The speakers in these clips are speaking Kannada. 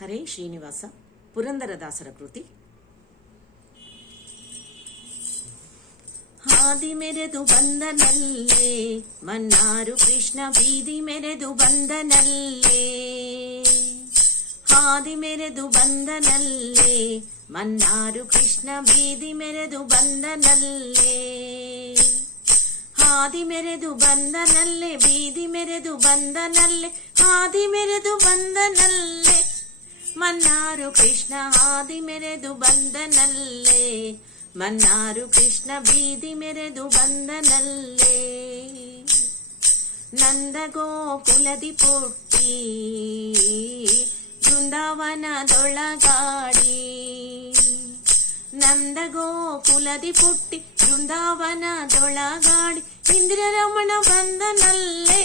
ಹರೇ ಶ್ರೀನಿವಾಸ. ಪುರಂದರದಾಸರ ಕೃತಿ. ಹಾದಿ ಮೆರೆದು ಬಂದನಲ್ಲೇ ಮನ್ನಾರು ಕೃಷ್ಣ ಬೀದಿ ಮೆರೆದು ಬಂದನಲ್ಲೇ. ಹಾದಿ ಮೆರೆದು ಬಂದನಲ್ಲೇ ಮನ್ನಾರು ಕೃಷ್ಣ ಬೀದಿ ಮೆರೆದು ಬಂದನಲ್ಲೇ. ಹಾದಿ ಮೆರೆದು ಬಂದನಲ್ಲೇ ಬೀದಿ ಮೆರೆದು ಬಂದನಲ್ಲೇ. ಹಾದಿ ಮೆರೆದು ಬಂದನಲ್ಲೇ ಮನ್ನಾರು ಕೃಷ್ಣ ಹಾದಿ ಮೆರೆದು ಬಂದನಲ್ಲೇ. ಮನ್ನಾರು ಕೃಷ್ಣ ಬೀದಿ ಮೆರೆದು ಬಂದನಲ್ಲೇ. ನಂದ ಗೋಕುಲದಿ ಪುಟ್ಟಿ ಬೃಂದಾವನದೊಳಗಾಡಿ. ನಂದ ಗೋಕುಲದಿ ಪುಟ್ಟಿ ಬೃಂದಾವನದೊಳಗಾಡಿ. ಇಂದಿರರಮಣ ಬಂದನಲ್ಲೇ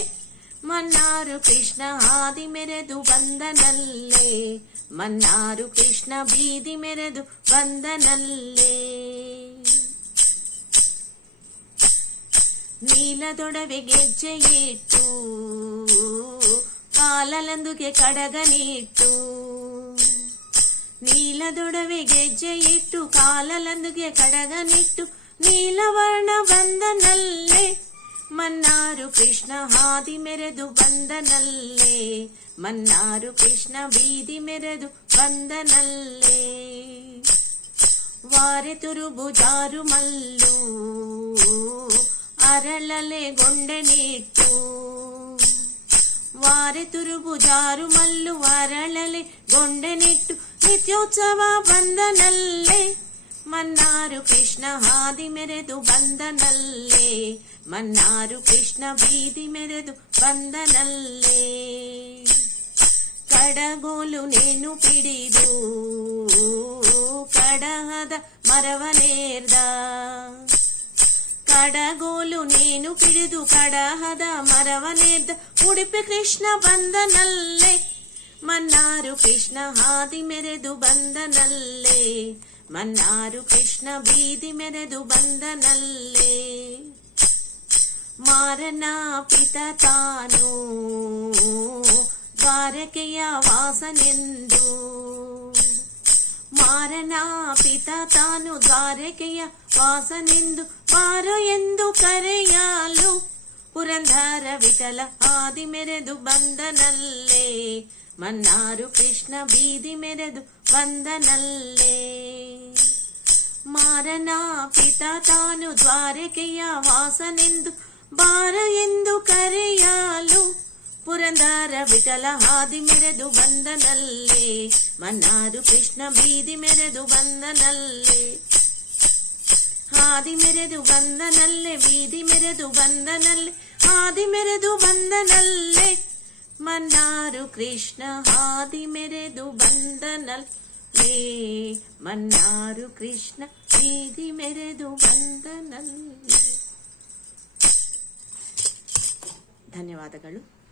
ಮನ್ನಾರು ಕೃಷ್ಣ ಹಾದಿ ಮೆರೆದು ಬಂದನಲ್ಲೇ. ಮನ್ನಾರು ಕೃಷ್ಣ ಬೀದಿ ಮೆರೆದು ಬಂದನಲ್ಲೇ. ನೀಲದೊಡವೆ ಗೆಜ್ಜೆ ಇಟ್ಟು ಕಾಲಲಂದುಗೆ ಕಡಗನಿಟ್ಟು. ನೀಲದೊಡವೆ ಗೆಜ್ಜೆ ಇಟ್ಟು ಕಾಲಲಂದುಗೆ ಕಡಗನಿಟ್ಟು. ನೀಲವರ್ಣ ಬಂದನಲ್ಲೇ ಮನ್ನಾರು ಕೃಷ್ಣ ಹಾದಿ ಮೆರೆದು ಬಂದನಲ್ಲೇ. ಮನ್ನಾರು ಕೃಷ್ಣ ಬೀದಿ ಮೆರೆದು ಬಂದನಲ್ಲೇ. ವಾರೆ ತುರುಬು ಜಾರು ಮಲ್ಲು ಅರಳಲೆ ಗೊಂಡೆನಿಟ್ಟು. ವಾರೆ ತುರುಬು ಜಾರು ಮಲ್ಲು ಅರಳಲೆ ಗೊಂಡೆನಿಟ್ಟು. ನಿತ್ಯೋತ್ಸವ ಬಂದನಲ್ಲೇ ಮನ್ನಾರು ಕೃಷ್ಣ ಹಾದಿ ಮೆರೆದು ಬಂದನಲ್ಲೇ. ಮನ್ನಾರು ಕೃಷ್ಣ ಬೀದಿ ಮೆರೆದು ಬಂದನಲ್ಲೇ. ಕಡಗೋಲು ನೇನು ಪಿಡಿದು ಕಡಹದ ಮರವನೇರ್ದ. ಕಡಗೋಲು ನೇನು ಪಿಡಿದು ಕಡಹದ ಮರವನೇರ್ದ. ಉಡುಪಿ ಕೃಷ್ಣ ಬಂದನಲ್ಲೇ ಮನ್ನಾರು ಕೃಷ್ಣ ಹಾದಿ ಮೆರೆದು ಬಂದನಲ್ಲೇ. ಮನ್ನಾರು ಕೃಷ್ಣ ಬೀದಿ ಮೆರೆದು ಬಂದನಲ್ಲೇ. ಮಾರನ ಪಿತ ತಾನು ದ್ವಾರಕೆಯ ವಾಸನೆಂದು. ಮಾರನ ಪಿತ ತಾನು ದ್ವಾರಕೆಯ ವಾಸನೆಂದು. ಬಾರೋ ಎಂದು ಕರೆಯಲು ಪುರಂದರ ವಿಠಲ ಹಾದಿ ಮೆರೆದು ಬಂದನಲ್ಲೇ. ಮನ್ನಾರು ಕೃಷ್ಣ ಬೀದಿ ಮೆರೆದು ಬಂದನಲ್ಲೇ. ಮಾರನ ಪಿತ ತಾನು ದ್ವಾರಕೆಯ ವಾಸನೆಂದು. ಬಾರ ಎಂದು ಕರೆಯಲು ಪುರಂದರ ವಿಠಲ ಹಾದಿ ಮೆರೆದು ಬಂದನಲ್ಲೇ. ಮನ್ನಾರು ಕೃಷ್ಣ ಬೀದಿ ಮೆರೆದು ಬಂದನಲ್ಲೇ. ಹಾದಿ ಮೆರೆದು ಬಂದನಲ್ಲೇ ಬೀದಿ ಮೆರೆದು ಬಂದನಲ್ಲೇ. ಹಾದಿ ಮೆರೆದು ಬಂದನಲ್ಲೇ ಮನ್ನಾರು ಕೃಷ್ಣ ಹಾದಿ ಮೆರೆದು ಬಂದನಲ್ಲೇ. ಮನ್ನಾರು ಕೃಷ್ಣ ಬೀದಿ ಮೆರೆದು ಬಂದನಲ್ಲೇ. ಧನ್ಯವಾದಗಳು.